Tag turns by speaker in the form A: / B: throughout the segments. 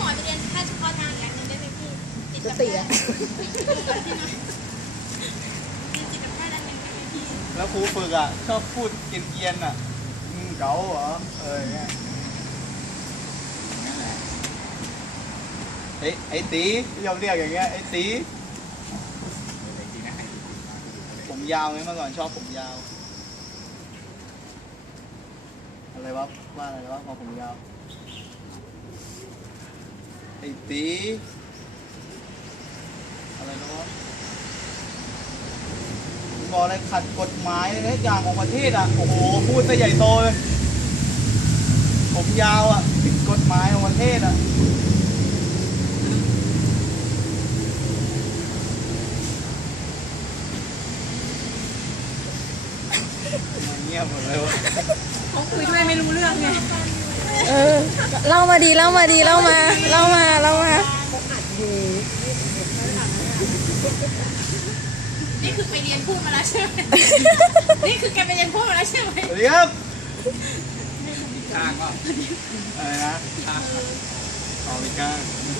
A: อจะเรียนแค่เฉพาะทางอย่างนึงได้ไหมพี่จิต
B: ส
A: กับ
B: ติ
A: แพ
B: อะ
A: ทย์เรียนจิตกับแพทย์อันนึงได้ไหมพี่
C: แล้วครูฝึกอ่ะชอบพูดเกรียนๆอ่ะเก๋าเหรออย่างเงี้ยไอ้ตียอมเรียกอย่างเงี้ยไอ้ตีผมยาวไหมเมื่อก่อนชอบผมยาวอะไรวะว่าอะไรวะพอผมยาวไอ้ตีอะไรนะวะบอกอะไรขัดกฎหมายอะไรอย่างของประเทศอ่ะโอ้โหพูดซะใหญ่โตเลยผมยาวอ่ะผิดกฎหมายของประเทศอ่ะเงียบหมดเลยวะ
B: เขาคุยด้วยไม่รู้เรื่องไง
D: เล่ามาดีเล่ามาดีเล่ามาเล่ามาเล่ามา
A: นี่คือไปเรียนพูดมาแล้วใช่ไหมนี่คือแกไปเรียนพูดมาแล้วใช่ไหม
C: สวัสดีครับ
E: ข้างก็
C: อะไรนะ
E: ข้าง
C: ออมิก้า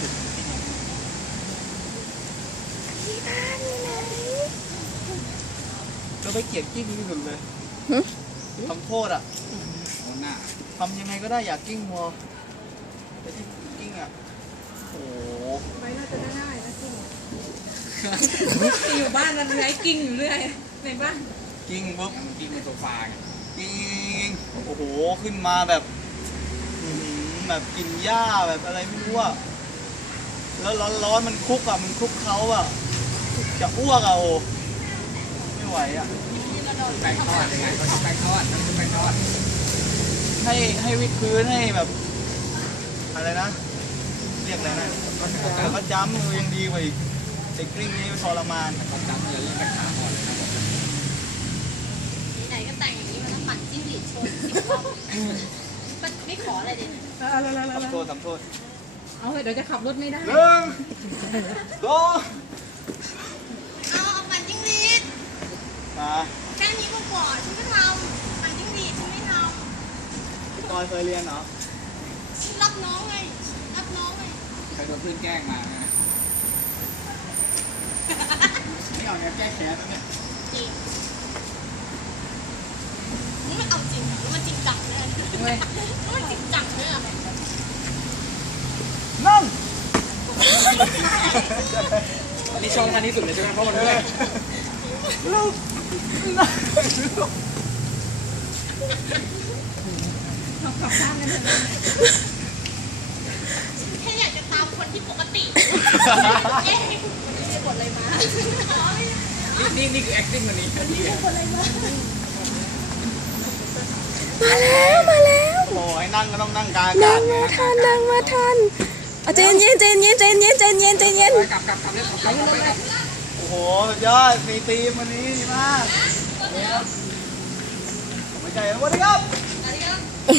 C: เราไปเกลียดกิ้งที่สุดเลยทำโทษอ่ะ
E: โอ้หน้า
C: ทำยังไงก็ได้อยากกิ้งมัวไปที่กิ้งอ่ะโอ้โห
B: ไม่น่าจะได้นะกิ้งอยู่บ้านมันไร้กิ้งอยู่เรื่อยในบ้าน
C: กิ้งปุ๊บ
E: มันกินบนโซฟาไง
C: กิ้งโอ้โหขึ้นมาแบบแบบกินหญ้าแบบอะไรไม่รู้อ่ะแล้วร้อนๆมันคลุกอ่ะมันคลุกเขาอ่ะจะอ้วกอ่ะโอ้ไม่ไหวอ่ะ
E: แป้งทอดยังไงเขาจะแป้งทอดนั่นคือแป้งทอด
C: ให้วิดพื้นให้แบบอะไรนะเรียกอะไรนะก็จ้ำมือยังดีกว่าอีกไอ้กลิ้งนี่ทรมาน
E: เขาจำเลยเรื่องแป้งขาอ่อนเลยนะบอกเลย
A: ไหนก็แต่งอย่างนี้มันต้องปั่นจิ้งหรีดโชว์10 รอบมันไม่ขออะไรเลย
C: ทำโทษทำโทษ
B: เอาเถอะเดี๋ยวจะขับรถไม่ได้
C: หนึ่งสอง
A: เอาปั่นจิ้งหรีด
C: มา
A: แค่นี้ก็กว่าฉันไม่ทำปั่นจิ้งหรีดฉันไม่ท
C: พี่กรณ์เคยเรียนเหรอ
A: ำฉันรับน้องไงรับน้องไง
E: เคยโดนเพื่อนแกล้งมานะนี่เอาเนี่ยแก้แค้นแล้วเนี่ย
A: จริงนี่มันเอาจริงหรือมันจริงจังแน่
B: เว้ย
A: มันจริงจังเนี่ย
C: นั่ง
E: นี่ชอบท่านที่สุดเลยใช่ไหมเพราะมันเมื่อย
C: ลูกนั่ง
B: เราขับข้างกันเถอะ
A: แค่อยากจะตามคนที่ปกติเอ๊ะไม่ได้บทอะไรมา
E: นี่คือ acting วันนี้
D: มาแล้วมาแล้ว
C: โอ้ยนั่งก็ต้องนั่งกลางอา
D: ดั
C: กาง ศไง
D: มาทันดังมาทันเอาใจเย็นใจเย็นใจเย็นใจเย็นใจเย็น
E: กลับเล่นกลับไป
C: โอ้โหสุดยอดมีทีมวันนี้ดีมากไม่ใช่สวัสดีครับ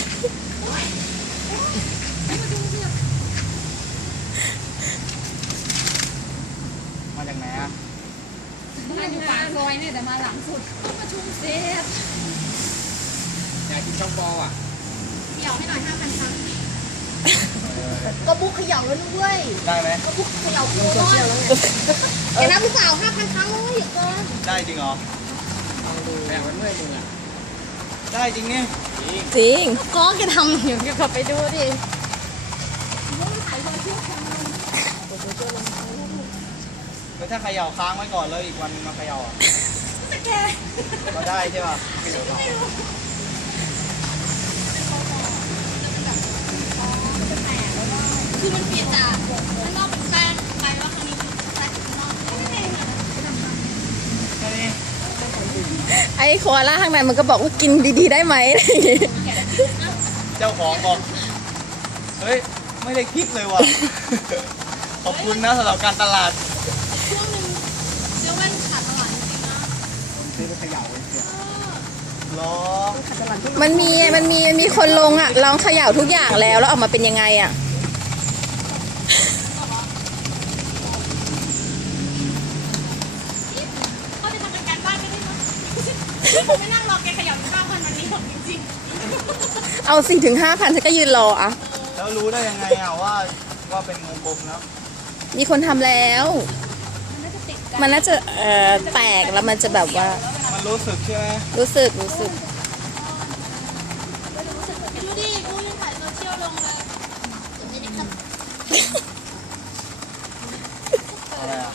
C: มาจากไหนอ่ะ
B: มาอยู่ปากซอยเนี่ยแต่มาหลังสุด
A: ประชุมเสร็จ
E: อยากกินช่องบอลอ่ะ
A: เขย่าให้หน่อย5,000 ครั้งก็บุ๊กเขย่าแล้วนะเว้ย
C: ได้ไหม
A: ก็บุ๊กเขย่าโคตรแกนับหรือเปล่า5,000 ครั้งเลยอย่าเกิน
C: ได้จริงเหรอ
E: แต่มันเมื่อยมืออ่ะ
C: ได้จริงนี่
D: จริง
A: ก็แกทำอยู่แกกลับไปดูดิ
C: แล้วถ้าเขย่าค้างไว้ก่อนแล้วอีกวันมาเขย่าอ่ะ
A: แต่แก
C: ก็ได้ใช่ป่ะ
A: ไม่รู้คือมันเปลี่ยนจากข้างนอกเป็นแป้งไปแล้วครั้งนี้คือแป้งข้างนอกไม่ได้ค่ะ
C: แค่นี้
D: ไอ้โคอาล่าข้างในมันก็บอกว่ากินดีๆได้ไหม
C: เจ้าของบอก เฮ้ย ไม่ได้คิดเลยว่ะ ขอบคุณนะสำหรับการตลาด
A: ช่วงหนึ่งเซเว่นขาดตลาดจริงๆนะ
E: ซื้อไปเขย่าเลยเนี่ย
C: รอ
D: มันมีคนลงอ่ะลองเขย่าทุกอย่างแล้วออกมาเป็นยังไงอ่ะ
A: เขาจะทำเป็นการบ้านไม่ได้มั้งผมไม่นั่งรอแกขยับ5,000วันนี้หรอกจริง
D: เอา4 ถึง 5,000ฉันก็ยืนรออ่ะ
A: ๆ
C: แล้วรู้ได้ยังไงว่าเป็นวงกลมแล้ว
D: มีคนทำแล้ว มันน่าจะแตกแล้วมันจะแบบว่า
C: มันรู้สึกใช่ไหม
D: รู้สึก
A: ดูดิกูยังถ่ายโซเชียลลงเลยไม่ได้ครับ
C: อะไรอ่ะ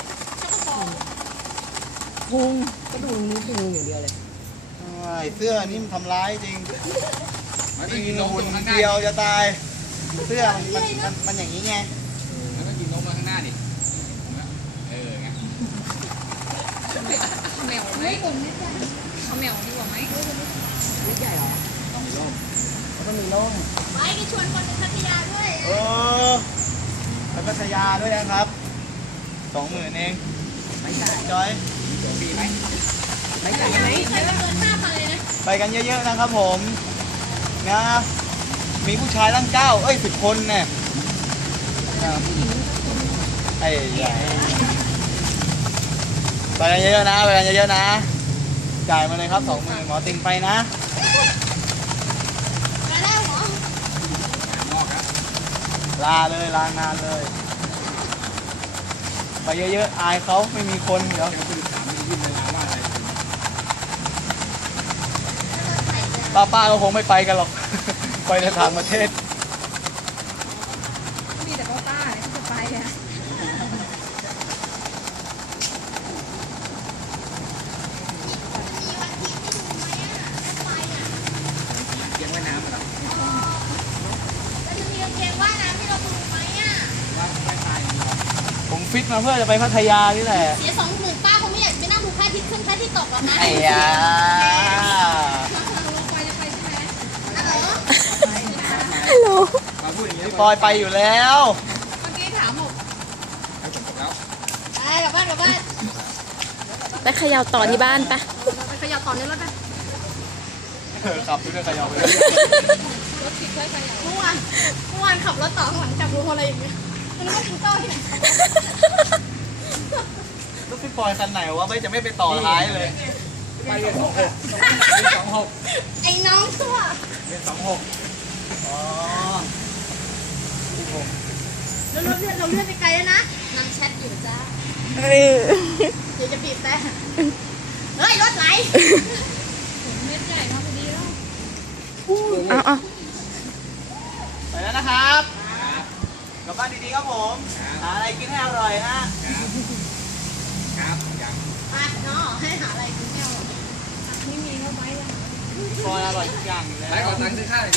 B: พุงก็ดูนิ้วพุงอย่างเดียวเลย
C: ใช่เสื้อนี่มันทำร้ายจริง
E: มันต้อง
C: ยิ
E: กิน
C: ง
E: นม
C: หุ่น
E: ข้างหน้า
C: เดียวจะตาย เสื้อมันอย่างนี้ไง
E: มันต้องกินนมมาข้างหน้าดิไง
B: แมวไหมเอาแมวดีกว่าไหม
A: ไปชวนคนไปพัทยาด้วย
C: ไปพัทยาด้วยนะครับ20,000เองไม่ใช่จอย
E: ฟรีไหม
A: ไปกันไหมใครจะเกิน5,000เลยนะ
C: ไปกันเยอะๆนะครับผมนะมีผู้ชายตั้ง10 คนเนี่ยไอ้ใหญ่ไปกันเยอะๆนะไปกันเยอะๆนะจ่ายมาเลยครับ20,000หมอติงไปนะ
A: มาแล้วเหรอน
E: อกครับ
C: ลางานเลย ไปเยอะๆอายเขาไม่มีคนเดี๋ยว
E: เดี๋ยวคุณถามยื่นเวลาว่าอะไร
C: ป้าก็คงไม่ไปกันหรอก ไปในทางประเทศ
B: มีแต่ป้าๆเนี่ยที่จะไปอ่ะ
A: มีวันพีชให้ดูไหมอ่ะถ้าไปอ่ะ
E: เกียงว่ายน้ำเหรอ
A: แล้วจะมีกางเกงว่ายน้ำให้เราดูไหมอ่ะ
E: ว่าไม่ตาย
C: ผมฟิตมาเพื่อจะไปพัทยานี่แหละ
A: เสีย20,000ป้าคงไม่อยากไปนั่งดูพระอาทิตย์ขึ้นพระอาทิตย์ตกหรอกนะ
C: ไอ้ยา
B: ลงไปจะไปใช่ไหม
A: ฮัลโหล
D: ฮัลโหล
E: มาพูดอย่างนี้
C: พี่ปอยไปอยู่แล้ว
B: เมื่อกี้ถามบอก
E: ให้ผมจบแล้ว
A: ไปกลับบ้าน
D: ไปเขย่าต่อที่บ้านปะ
A: ไปขยับต่อในรถไป
C: ขับด้วยขยับไป
B: รถติดใช่ไหม
A: เมื่อวานขับรถต่อข้างหลังจับลุงอะไรอย่างเงี้ยมันก็กินเต้าที่ไหน
C: รถพี่ปอยคันไหนวะไม่จะไม่ไปต่อท้ายเลย
E: ไปเรียน26
A: ไอ้น้องชั่ว
E: เรียน26
C: อ๋อ
A: แล้วเราเลื่อนไปไกลแล้วนะนำแชทอยู่จ้าเดี๋ยวจะบีบแต่เฮ้ยรถไหล
B: เม็ดใหญ่มาพอดีแล้ว
D: เอา
C: ไปแล้วนะครับกลับบ้านดีๆครับผมหาอะไรกินให้อร่อยฮะ
E: ครับยัง
A: ไปเนาะให้หาอะไรกินแมว
B: ไม่มีแล้วไหมล่ะ
C: พี่ปอยอร่อยทุกอย่างอยู่
E: ไป
C: แล้ว
E: ขอตังค์ซื้อข้าวหน่อยดิ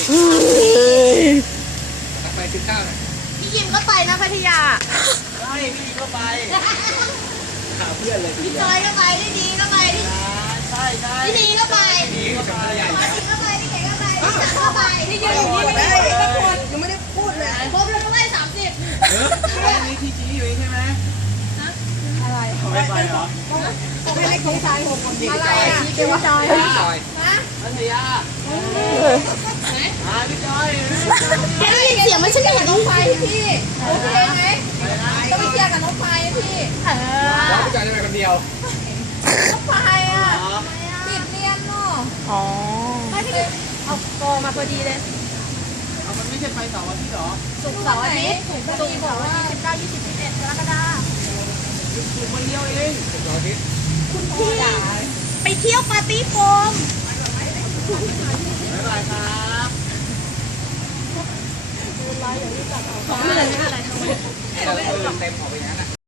E: ตังค์ไปซื้อข้าวหน่อย
A: พี่ยิมก็ไปนะพัทยา
C: ได้พี่ดีก็ไป
E: หาเพื่อนเลย
A: พี่จอยก็ไปพี่ดีก็ไปพี่
C: ใช่
A: พี่ดีก็ไป
E: นี่ก็เป็นภรรยา
A: พี่มาสิงก็ไปพี่เก๋ก็ไปพี่จักรก็ไปพี่ยืนอยู่นี่ไม่ได้ยังไม่ได้พูดเลยครบแล้วด้วย30
C: นี่ที่จี้อยู่ใช่ไหม
B: อะไร
C: ไม่ไปเหรอ
B: ไม่ได้ของชาย6 คน
A: อะไรอ่ะ
B: เกี่ยวกับจอย
E: พี่จอย
A: ฮะ
C: พัทยาพี่จอย
A: แกได้ยินเสียงมันฉันอยากน้องไฟพี่โอเคไหมต้องไปเคลียร์กับน้องไฟพี่
E: แล้วพี่จอยจะไปคนเดียว
A: น้องไฟอ่ะ
B: ติดเรียนเนาะ
D: อ๋อ
A: ไม่พี่เอากอมาพอดีเลย
C: มันไม่ใช่ไปเสาร์อาทิตย์หรอ
A: ศุกร์เสาร์อาทิตย์ศุกร์บอกว่า19 20 21กรกฎาคม
C: ถูกคนเดียวเอง
E: เราทิศ
A: คุณพี่ไปเที่ยวปาร์ตี้โฟม
C: บ๊ายบายครับ
A: ของเมื่อไหร่ไม่อะไร
E: ให้เราเต็มออกไปอย่างนั้น